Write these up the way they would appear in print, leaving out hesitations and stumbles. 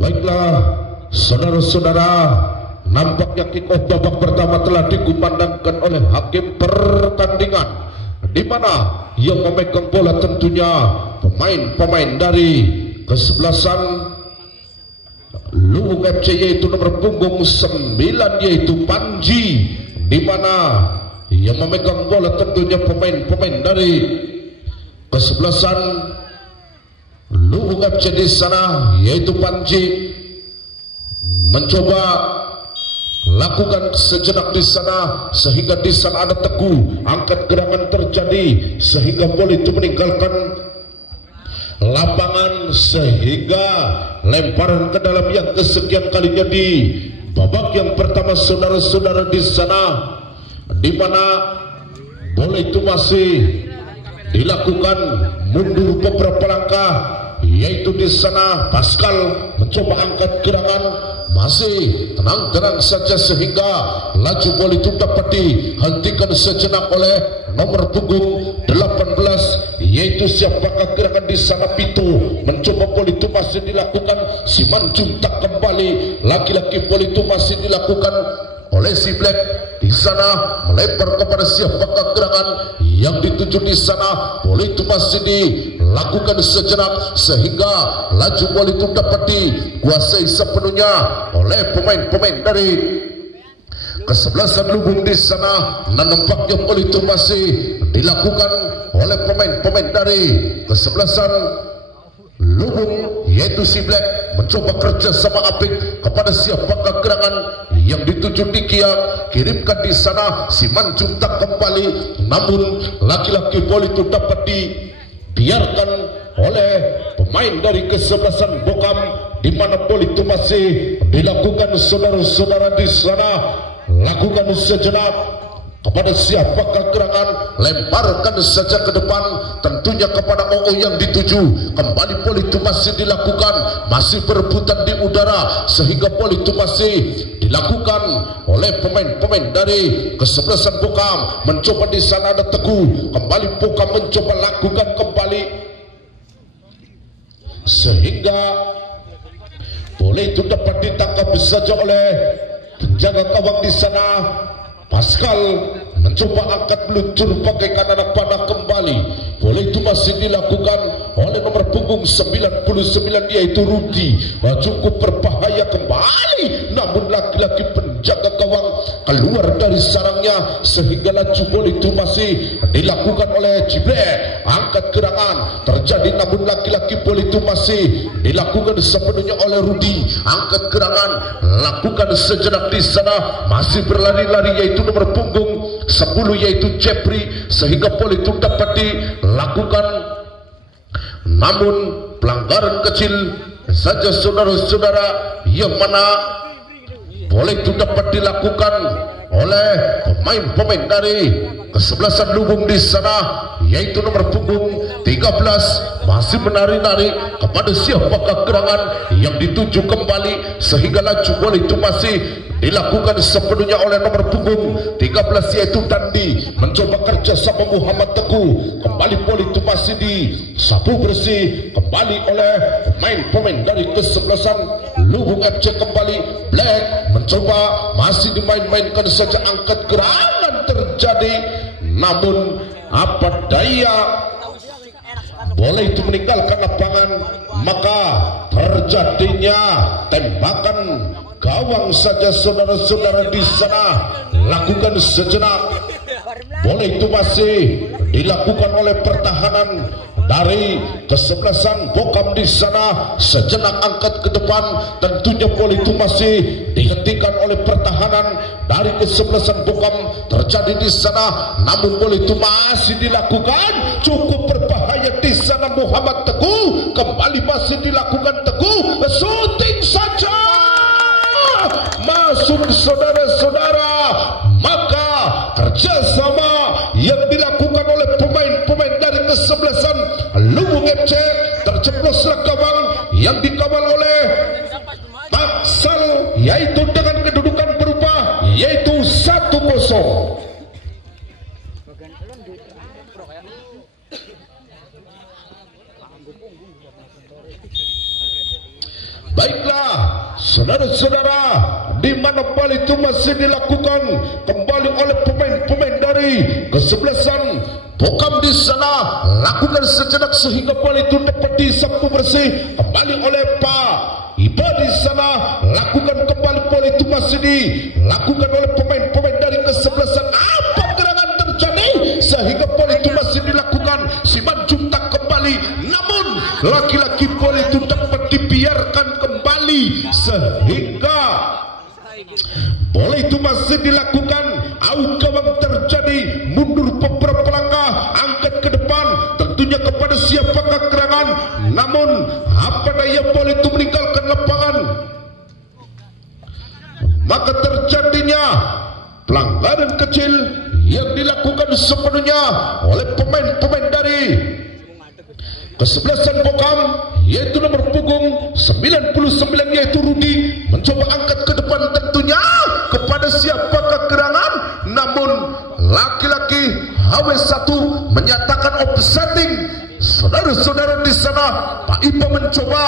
Baiklah, saudara-saudara, nampaknya kick-off babak pertama telah dikumandangkan oleh hakim pertandingan, di mana yang memegang bola tentunya pemain-pemain dari kesebelasan Luwung FC, yaitu nomor punggung 9 yaitu Panji, di mana yang memegang bola tentunya pemain-pemain dari kesebelasan Luwung FC di sana yaitu Panji mencoba lakukan sejenak di sana, sehingga di sana ada Teguh, angkat gerangan terjadi sehingga bola itu meninggalkan lapangan, sehingga lemparan ke dalam yang kesekian kalinya di babak yang pertama, saudara-saudara, di sana di mana bola itu masih dilakukan mundur beberapa langkah, yaitu di sana Pascal mencoba angkat gerangan, masih tenang-tenang saja sehingga laju bola itu dapat dihentikan sejenak oleh nomor punggung 18, yaitu siapakah gerangan di sana. Pito mencoba bola itu masih dilakukan, Simanjung tak kembali, laki-laki bola itu masih dilakukan oleh si Black di sana, melempar kepada siapakah gerangan yang dituju di sana. Bola itu masih dilakukan sejenak sehingga laju bola itu dapat dikuasai sepenuhnya oleh pemain-pemain dari kesebelasan Luwung di sana. Dan nampaknya bola itu masih dilakukan oleh pemain-pemain dari kesebelasan Luwung, yaitu si Black mencoba kerja sama apik kepada siapakah gerangan yang dituju di Kia, kirimkan di sana, Simanjung tak kembali, namun laki-laki bola itu dapat dibiarkan oleh pemain dari kesebelasan Bokam, di mana bola itu masih dilakukan, saudara-saudara, di sana lakukan sejenak kepada siapakah gerangan, lemparkan saja ke depan, tentunya kepada OO yang dituju. Kembali bola itu masih dilakukan, masih berebutan di udara, sehingga bola itu masih dilakukan oleh pemain-pemain dari kesebelasan Bokam. Mencoba di sana ada Teguh, kembali Bokam mencoba lakukan kembali, sehingga bola itu dapat ditangkap saja oleh penjaga gawang di sana. Pascal mencoba angkat meluncur pakai kanan panah kembali. Bola itu masih dilakukan oleh nomor punggung 99 yaitu Rudi. Cukup berbahaya kembali, namun laki-laki penjaga gawang keluar dari sarangnya, sehingga laju bola itu masih dilakukan oleh Jibril. Angkat gerangan terjadi, namun laki-laki bola itu masih dilakukan sepenuhnya oleh Rudi. Angkat gerangan, lakukan sejenak di sana, masih berlari-lari yaitu nomor punggung 10 yaitu Jeffrey, sehingga bola itu dapat dilakukan, namun pelanggaran kecil saja, saudara-saudara, yang mana bola itu dapat dilakukan oleh pemain-pemain dari kesebelasan Lubung di sana, yaitu nomor punggung 13 masih menari-nari kepada siapakah gerangan yang dituju kembali, sehingga laju bola itu masih dilakukan sepenuhnya oleh nomor punggung 13 yaitu Dandi, mencoba kerja sama Muhammad Teguh. Kembali bola itu masih disapu bersih kembali oleh pemain-pemain dari kesebelasan Lubung FC. Kembali Black mencoba, masih dimain-mainkan saja, angkat gerangan terjadi, namun apa daya bola itu meninggalkan lapangan, maka terjadinya tembakan gawang saja. Saudara-saudara di sana lakukan sejenak, bola itu masih dilakukan oleh pertahanan dari kesebelasan Bokam di sana. Sejenak angkat ke depan, tentunya bola itu masih dihentikan oleh pertahanan dari kesebelasan Bokam. Terjadi di sana, namun bola itu masih dilakukan, cukup berbahaya di sana. Muhammad Teguh kembali masih dilakukan, Teguh shooting saja masuk, saudara-saudara. Maka kerjasama yang dilakukan oleh pemain-pemain dari kesebelasan Lubung FC, terjebloslah gawang yang dikawal oleh Taksal, yaitu dengan kedudukan berubah yaitu 1-0. Baiklah saudara-saudara, di mana bola itu masih dilakukan kembali oleh pemain-pemain dari kesebelasan Bokam di sana, lakukan sejenak sehingga bola itu dapat disapu bersih kembali oleh Pak Iba di sana. Lakukan kembali, bola itu masih dilakukan oleh pemain-pemain dari kesebelasan. Apa gerangan terjadi sehingga bola itu masih dilakukan, Simanjuntak kembali, namun laki-laki bola itu dapat dibiarkan kembali sehingga bola itu masih dilakukan. Out gawang terjadi, mundur beberapa langkah, angkat ke depan, tentunya kepada siapakah gerangan, namun apa daya bola itu meninggalkan lapangan, maka terjadinya pelanggaran kecil yang dilakukan sepenuhnya oleh pemain-pemain dari kesebelasan Bokam, yaitu nomor punggung 99 yaitu Rudi, mencoba angkat ke depan, tentunya kepada siapakah gerangan, namun laki-laki HW1 menyatakan offsetting. Saudara-saudara di sana, Pak Ipa mencoba,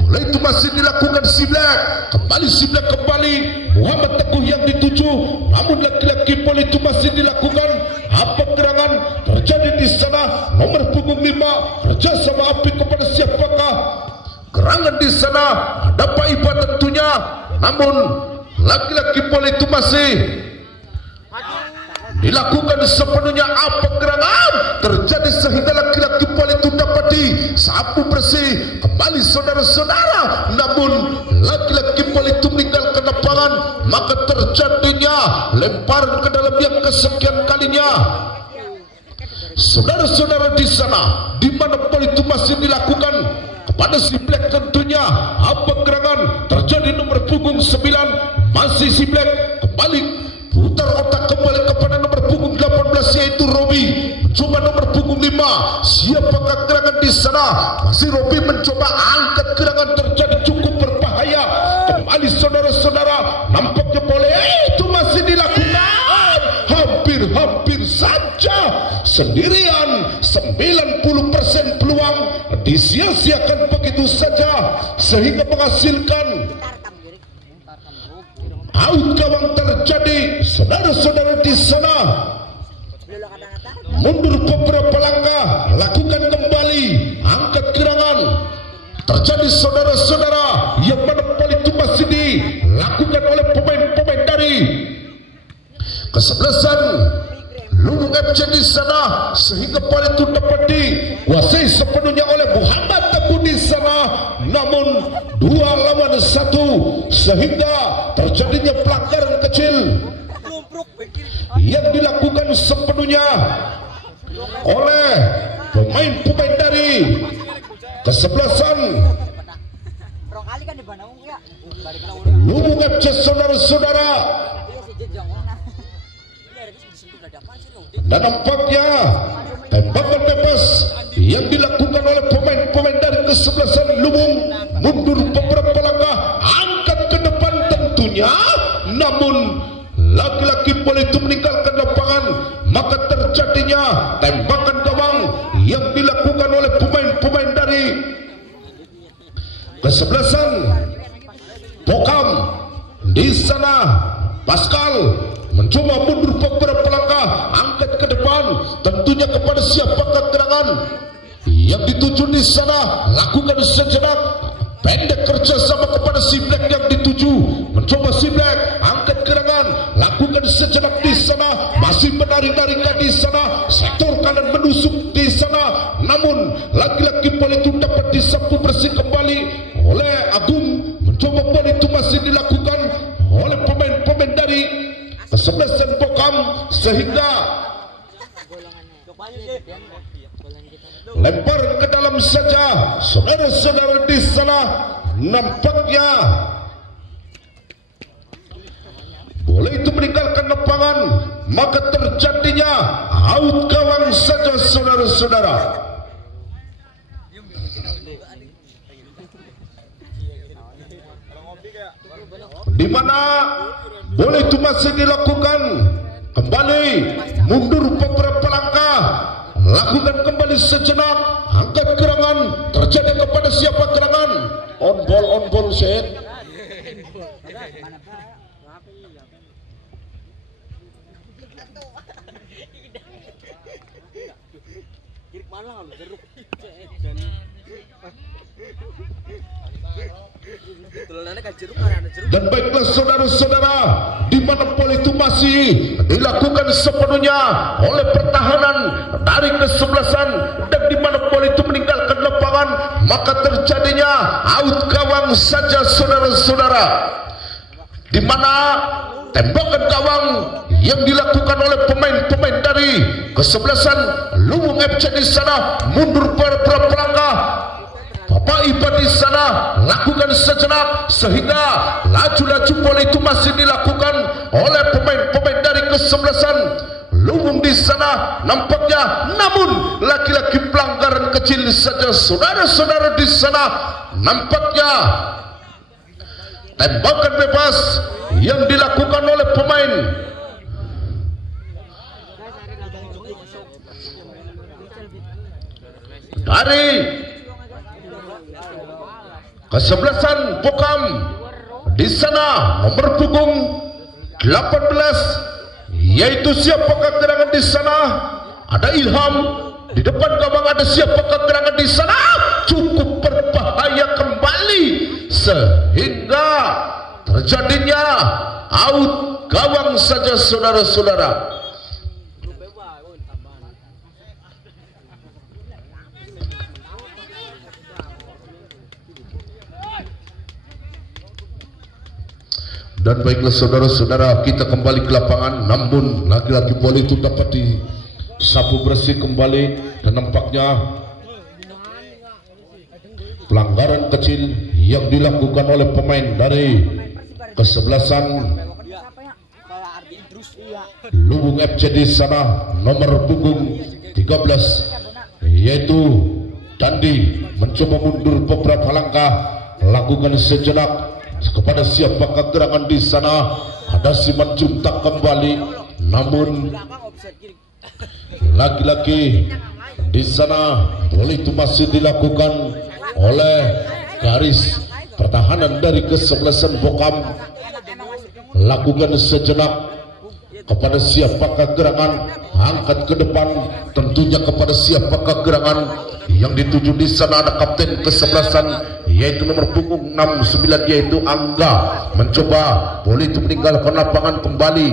bola itu masih dilakukan si Black, kembali si Black kembali, Muhammad Teguh yang dituju, namun laki-laki bola itu masih dilakukan. Apa gerangan terjadi di sana? Nomor punggung 5 kerjasama api kepada siapakah gerangan di sana? Ada Pak Ipa tentunya, namun laki-laki bola itu masih dilakukan sepenuhnya. Apa gerangan terjadi sehingga laki-laki bola itu dapat disapu bersih kembali, saudara-saudara, namun laki-laki bola itu meninggalkan lapangan, maka terjadinya lemparan ke dalam yang kesekian kalinya. Saudara-saudara di sana, di mana bola itu masih dilakukan kepada si Black tentunya. Apa gerangan terjadi? Nomor punggung 9 masih si Black kembali, putar otak kembali kepada nomor punggung 18 yaitu Robi, mencoba nomor punggung 5. Siapakah gerangan di sana? Masih Robi mencoba angkat gerangan, terjadi cukup berbahaya kembali, saudara-saudara. Nampaknya bola itu masih dilakukan, hampir saja sendirian. 90% peluang disia-siakan begitu saja, sehingga menghasilkan out gawang terjadi. Saudara-saudara di sana, mundur beberapa langkah, lakukan kembali, angkat gerangan, terjadi saudara-saudara, yang mana bola itu masih dilakukan oleh pemain-pemain dari kesebelasan Lubung FC di sana, sehingga bola itu dapat dikuasai sepenuhnya oleh Muhammad Teguh di sana, namun 2 lawan 1 sehingga terjadinya pelanggaran kecil yang dilakukan sepenuhnya oleh pemain-pemain dari kesebelasan Lubung FC, saudara-saudara. dan nampaknya tembakan bebas yang dilakukan oleh pemain-pemain dari kesebelasan Luwung mundur beberapa langkah, angkat ke depan tentunya, namun laki-laki bola itu meninggalkan lapangan, maka terjadinya tembakan gawang yang dilakukan oleh pemain-pemain dari kesebelasan Pokam. Di sana Pascal mencoba mundur beberapa langkah, angkat ke depan, tentunya kepada siapakah gerangan yang dituju di sana, lakukan sejenak pendek kerjasama kepada si Black yang dituju, mencoba si Black angkat gerangan, lakukan sejenak di sana, masih menarik-narikkan di sana, sektor kanan menusuk di sana, namun laki-laki bola itu dapat disapu bersih kembali oleh Agung. Mencoba bola itu masih dilakukan oleh pemain-pemain dari kesebelasan Pokam, sehingga lempar ke dalam saja. Saudara-saudara di sana nampaknya bola itu meninggalkan lapangan, maka terjadinya out gawang saja saudara-saudara. Di mana bola itu masih dilakukan kembali, mundur beberapa langkah, lakukan kembali sejenak, angkat gerangan, terjadi kepada siapa gerangan? On ball set. Dan baiklah saudara-saudara, di mana bola itu masih dilakukan sepenuhnya oleh pertahanan dari kesebelasan, dan di mana bola itu meninggalkan lapangan, maka terjadinya out gawang saja saudara-saudara. Di mana tembakan gawang yang dilakukan oleh pemain-pemain dari kesebelasan Luwung FC di sana mundur beberapa langkah. Bapak Ibu di sana lakukan sejenak, sehingga laju-laju bola itu masih dilakukan oleh pemain-pemain dari kesebelasan Luwung di sana nampaknya, namun laki-laki pelanggaran kecil saja saudara-saudara di sana nampaknya tembakan bebas yang dilakukan oleh pemain dari kesebelasan Pokam di sana nomor punggung 18, yaitu siapakah gerangan di sana? Ada Ilham, di depan gawang ada siapakah gerangan di sana? Cukup berbahaya kembali, sehingga terjadinya out gawang saja saudara-saudara. Dan baiklah saudara-saudara, kita kembali ke lapangan, namun lagi-lagi bola itu dapat disapu bersih kembali, dan nampaknya pelanggaran kecil yang dilakukan oleh pemain dari kesebelasan Luwung FC di sana nomor punggung 13, yaitu Dandi, mencoba mundur beberapa langkah, lakukan sejenak kepada siapakah gerangan di sana? Ada Simanjuntak kembali, namun lagi-lagi di sana bola itu masih dilakukan oleh garis pertahanan dari kesebelasan Pokam. Lakukan sejenak kepada siapakah gerangan, angkat ke depan, tentunya kepada siapakah gerangan yang dituju di sana. Ada kapten kesebelasan yaitu nomor punggung 69, yaitu Angga, mencoba bola itu meninggalkan lapangan kembali,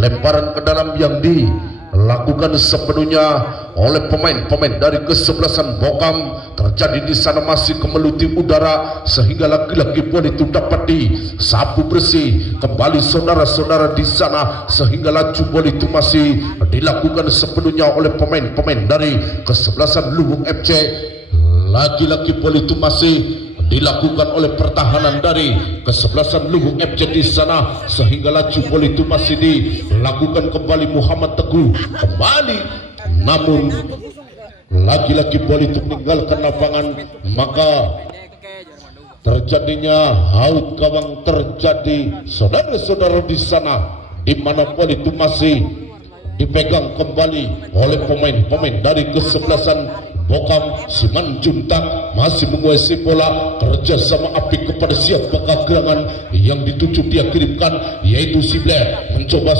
lemparan ke dalam yang dilakukan sepenuhnya oleh pemain-pemain dari kesebelasan Pokam. Terjadi di sana masih kemeluti udara, sehingga lagi-lagi bola itu dapat disapu bersih kembali saudara-saudara di sana, sehingga laju bola itu masih dilakukan sepenuhnya oleh pemain-pemain dari kesebelasan Luwung FC. Lagi-lagi bola itu masih dilakukan oleh pertahanan dari kesebelasan Luhung FC di sana, sehingga laju bola itu masih dilakukan kembali Muhammad Teguh kembali, namun lagi-lagi bola itu meninggalkan lapangan, maka terjadinya haut gawang terjadi saudara-saudara di sana, di mana bola itu masih dipegang kembali oleh pemain-pemain dari kesebelasan Bokam. Simanjuntak masih menguasai bola, kerjasama apik kepada siapakah gerangan yang dituju dia kirimkan, yaitu Siblek.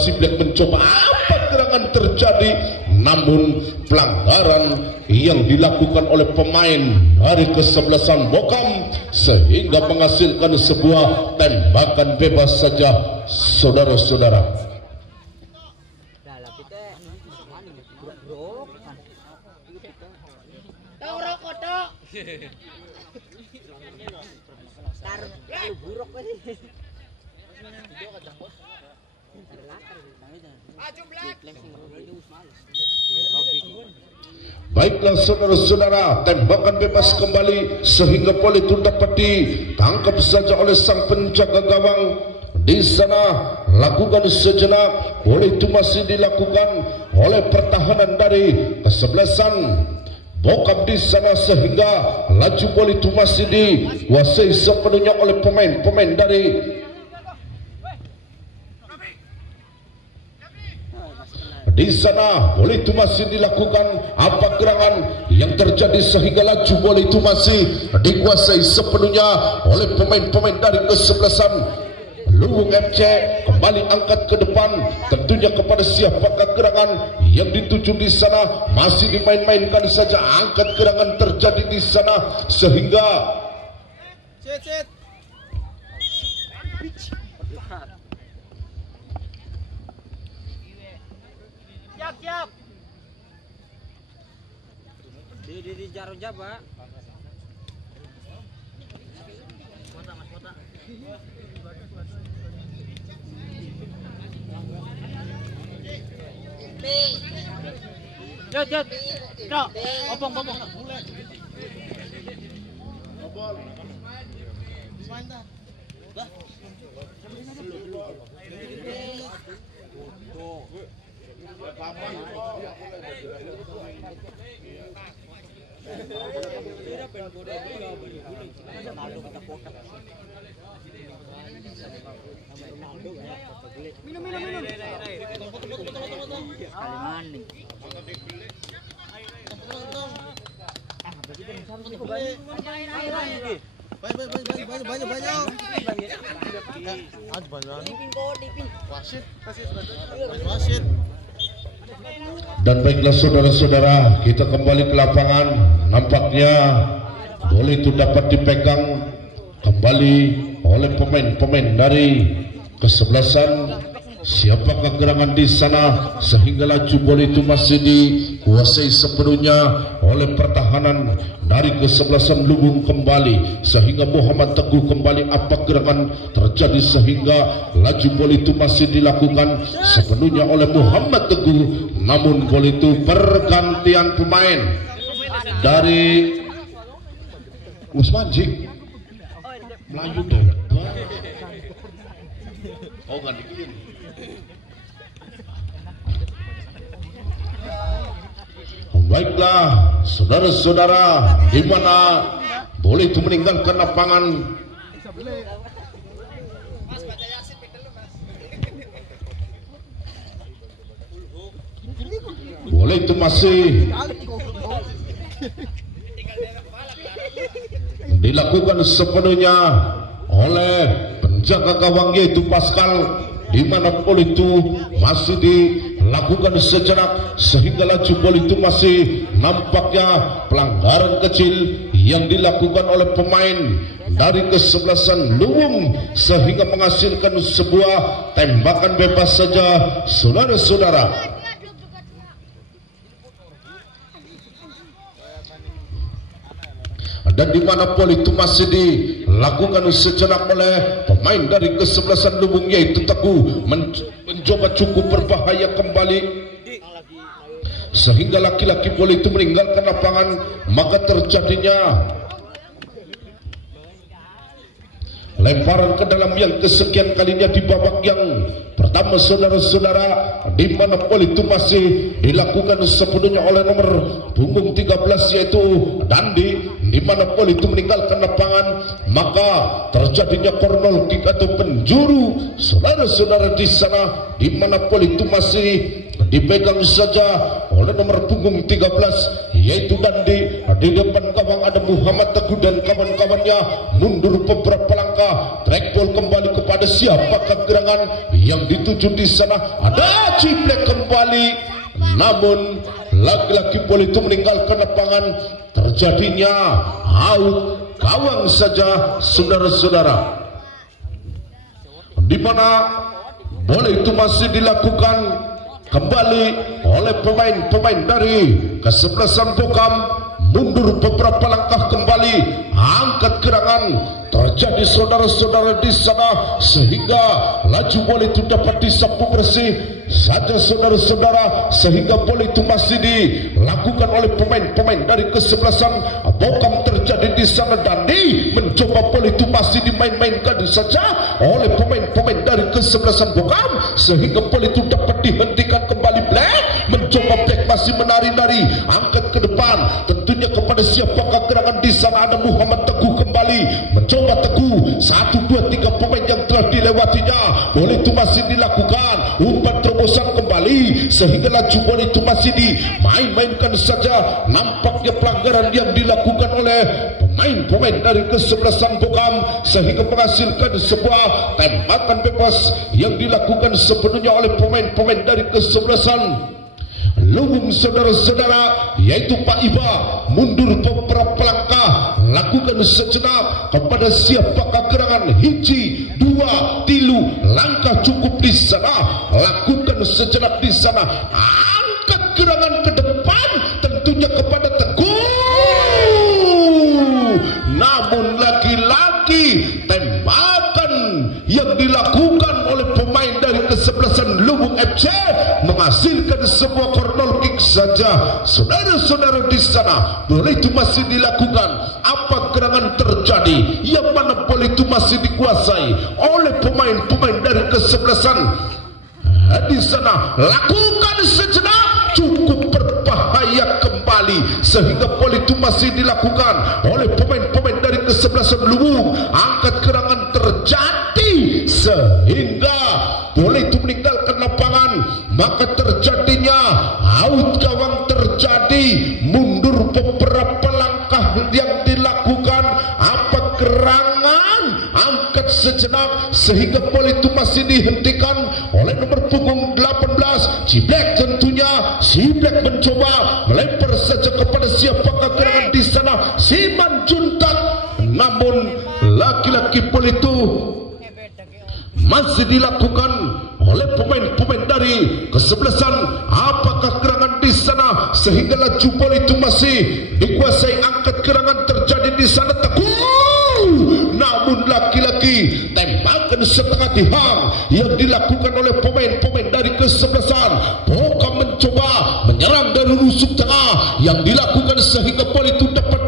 Siblek mencoba apa gerangan terjadi, namun pelanggaran yang dilakukan oleh pemain dari kesebelasan Bokam sehingga menghasilkan sebuah tembakan bebas saja, saudara-saudara. Baiklah saudara-saudara, tembakan bebas kembali sehingga bola itu dapat ditangkap saja oleh sang penjaga gawang. Di sana lakukan sejenak, bola itu masih dilakukan oleh pertahanan dari kesebelasan Bokam di sana, sehingga laju bola itu masih dikuasai sepenuhnya oleh pemain-pemain dari di sana. Bola itu masih dilakukan apa gerangan yang terjadi sehingga laju bola itu masih dikuasai sepenuhnya oleh pemain-pemain dari kesebelasan Luhung FC. Kembali angkat ke depan, tentunya kepada siapakah gerangan yang dituju di sana, masih dimain-mainkan saja. Angkat gerangan terjadi di sana sehingga siap. Di jarum jaba. Jat. Kak, opong. Minum. Dan baiklah saudara-saudara, kita kembali ke lapangan. Nampaknya bola itu dapat dipegang kembali oleh pemain-pemain dari kesebelasan siapakah gerangan di sana, sehingga laju bola itu masih dikuasai sepenuhnya oleh pertahanan dari kesebelasan Luhung kembali, sehingga Muhammad Teguh kembali apa gerangan terjadi sehingga laju bola itu masih dilakukan sepenuhnya oleh Muhammad Teguh, namun bola itu pergantian pemain dari Usman Jik Melayu dewek. Oh kan dikirim. Baiklah saudara-saudara, di mana bola itu meninggalkan lapangan. Bola itu masih dilakukan sepenuhnya oleh penjaga gawang yaitu Pascal, di mana bola itu masih dilakukan sejenak sehingga laju bola itu masih nampaknya pelanggaran kecil yang dilakukan oleh pemain dari kesebelasan Luhung sehingga menghasilkan sebuah tembakan bebas saja, saudara-saudara. Dan di mana bola itu masih dilakukan sejenak oleh pemain dari kesebelasan Luhung yaitu Teguh mencoba cukup berbahaya kembali sehingga laki-laki bola itu meninggalkan lapangan, maka terjadinya lemparan ke dalam yang kesekian kalinya di babak yang pertama, saudara-saudara, di mana poin itu masih dilakukan sepenuhnya oleh nomor punggung 13 yaitu Dandi, di mana poin itu meninggalkan lapangan, maka terjadinya corner kick atau penjuru, saudara-saudara, di sana di mana poin itu masih dipegang saja oleh nomor punggung 13 yaitu Dandi. Di depan gawang ada Muhammad Teguh dan kawan-kawannya, mundur beberapa langkah, track ball kembali kepada siapakah gerangan yang dituju di sana. Ada Ciblek kembali, namun lagi-lagi bola itu meninggalkan lapangan, terjadinya out, gawang saja, saudara-saudara, di mana bola itu masih dilakukan kembali oleh pemain-pemain dari kesebelasan Bokam, mundur beberapa langkah kembali, angkat gerangan, terjadi saudara-saudara di sana sehingga laju bola itu dapat disapu bersih saja, saudara-saudara, sehingga bola itu masih dilakukan oleh pemain-pemain dari kesebelasan Bokam. Terjadi di sana Dandi mencoba bola itu masih dimain-mainkan saja oleh pemain-pemain dari kesebelasan Bokam sehingga bola itu dapat dihentikan kembali. Black mencoba, Black masih menari-nari, angkat ke depan, tentunya kepada siapakah gerangan di sana. Ada Muhammad Teguh kembali, mencoba Teguh, 1, 2, 3 pemain yang telah dilewatinya, bola itu masih dilakukan, umpan terobosan kembali sehingga laju bola itu masih dimain-mainkan saja. Nampaknya pelanggaran yang dilakukan oleh pemain-pemain dari kesebelasan Bokam sehingga menghasilkan sebuah tembakan bebas yang dilakukan sepenuhnya oleh pemain-pemain dari kesebelasan Luwung, saudara-saudara, yaitu Pak Iba, mundur beberapa langkah, lakukan sejenak kepada siapakah gerangan, 1, 2, 3 langkah cukup di sana, lakukan sejenak di sana, angkat gerangan ke depan, tentunya kepada Teguh, namun lagi-lagi tembakan yang dilakukan oleh pemain dari kesebelasan Luwung FC menghasilkan sebuah corner kick saja, saudara-saudara, di sana. Bola itu masih dilakukan, apa gerangan terjadi yang mana bola itu masih dikuasai oleh pemain-pemain dari kesebelasan di sana, lakukan sejenak, cukup berbahaya kembali sehingga bola itu masih dilakukan oleh pemain-pemain dari kesebelasan Luwung, angkat gerangan terjadi sehingga bola itu meninggalkan lapangan, maka terjadinya out, gawang terjadi, mundur beberapa langkah yang dilakukan, apa gerangan, angkat sejenak sehingga bola itu masih dihentikan oleh nomor punggung 18 Ciblek. Tentunya Ciblek mencoba melempar saja kepada siapakah gerangan di sana, Siman Juntak, namun laki-laki bola itu masih dilakukan oleh pemain-pemain dari kesebelasan apakah gerangan di sana sehingga laju bola itu masih dikuasai, angkat gerangan terjadi di sana Teguh, namun laki-laki tembakan setengah dihang yang dilakukan oleh pemain-pemain dari kesebelasan Bokam mencoba menyerang dari rusuk tengah yang dilakukan sehingga bola itu dapat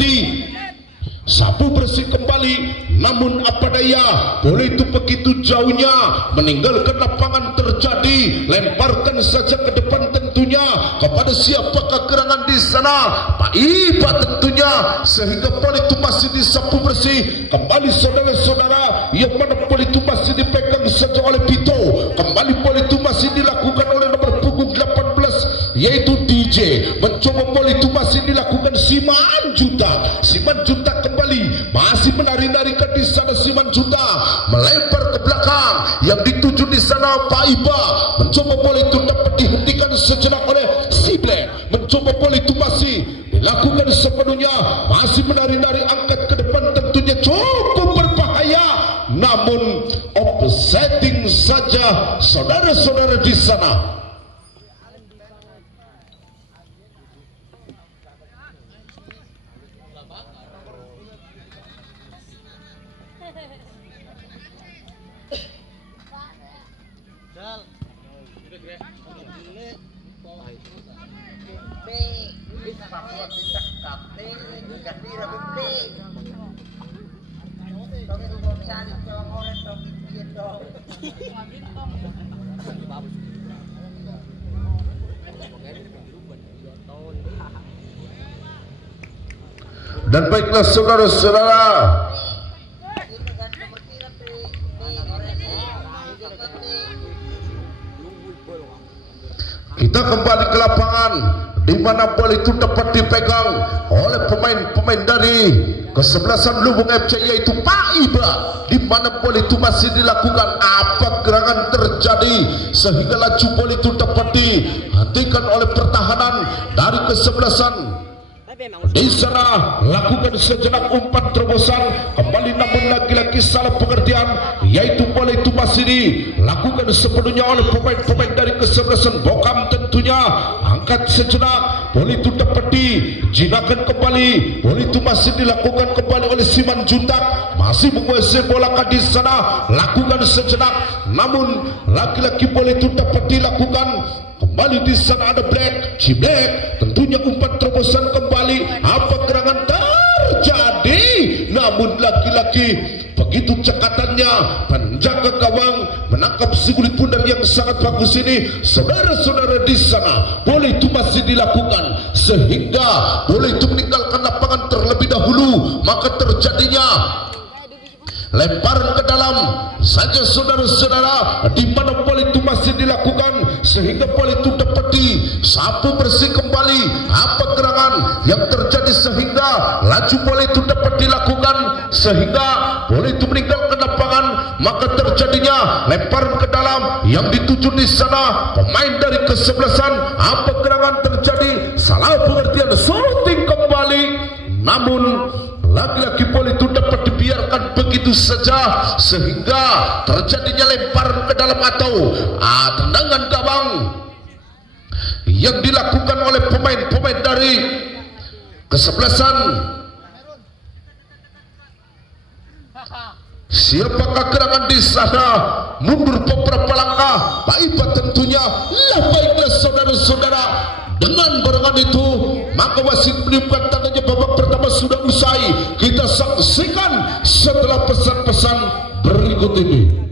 sapu bersih kembali, namun apa daya, bola itu begitu jauhnya meninggalkan lapangan, terjadi lemparkan saja ke depan, tentunya kepada siapakah gerangan di sana, Pak Iba tentunya, sehingga bola itu masih disapu bersih kembali, saudara-saudara, yang mana bola itu masih dipegang saja oleh Pito, kembali bola itu masih dilakukan oleh nomor punggung 18 yaitu DJ, mencoba bola itu masih dilakukan Siman Juntak, Siman Juntak kembali, masih menari-narikan di sana, Siman Juntak melempar ke belakang yang dituju di sana Pak Iba, mencoba bola itu dapat dihentikan sejenak oleh Ciblek, mencoba bola itu masih dilakukan sepenuhnya, masih menari-nari, angkat ke depan, tentunya cukup berbahaya, namun offsetting saja, saudara-saudara di sana. Dan baiklah saudara-saudara, kita kembali ke lapangan di mana bola itu dapat dipegang oleh pemain-pemain dari kesebelasan Lubung FC, yaitu Pak Iba, di mana bola itu masih dilakukan apa gerangan terjadi sehingga laju bola itu dapat dihentikan oleh pertahanan dari kesebelasan. Di sana lakukan sejenak umpan terobosan kembali, namun lagi-lagi salah pengertian, yaitu bola itu masih dilakukan sepenuhnya oleh pemain-pemain dari kesebelasan Bokam. Tentunya angkat sejenak, bola itu dapat dijinakan kembali, bola itu masih dilakukan kembali oleh Siman Juntak, masih menguasai bola di sana, lakukan sejenak, namun lagi-lagi bola itu dapat dilakukan kembali. Di sana ada Black, Ciblek, tentunya umpan terobosan kembali, apa gerangan terjadi, namun lagi-lagi begitu cekatannya penjaga gawang menangkap si kulit pundar yang sangat bagus ini. Saudara-saudara, di sana bola itu masih dilakukan sehingga bola itu meninggalkan lapangan terlebih dahulu, maka terjadinya lemparan ke dalam saja saudara-saudara, di mana bola itu masih dilakukan sehingga bola itu dapat disapu bersih kembali, apa gerangan yang terjadi sehingga laju bola itu dapat dilakukan sehingga bola itu meninggalkan lapangan, maka terjadinya lemparan ke dalam yang dituju di sana pemain dari kesebelasan, apa gerangan terjadi salah pengertian, shooting kembali, namun lagi-lagi bola itu dapat dibiarkan begitu saja sehingga terjadinya lemparan ke dalam atau tendangan gawang yang dilakukan oleh pemain-pemain dari kesebelasan. Siapakah gerangan di sana? Mundur beberapa langkah, Pak tentunya. Baiklah saudara-saudara, dengan barengan itu maka wasit meniupkan tandanya babak pertama sudah usai. Kita saksikan setelah pesan-pesan berikut ini.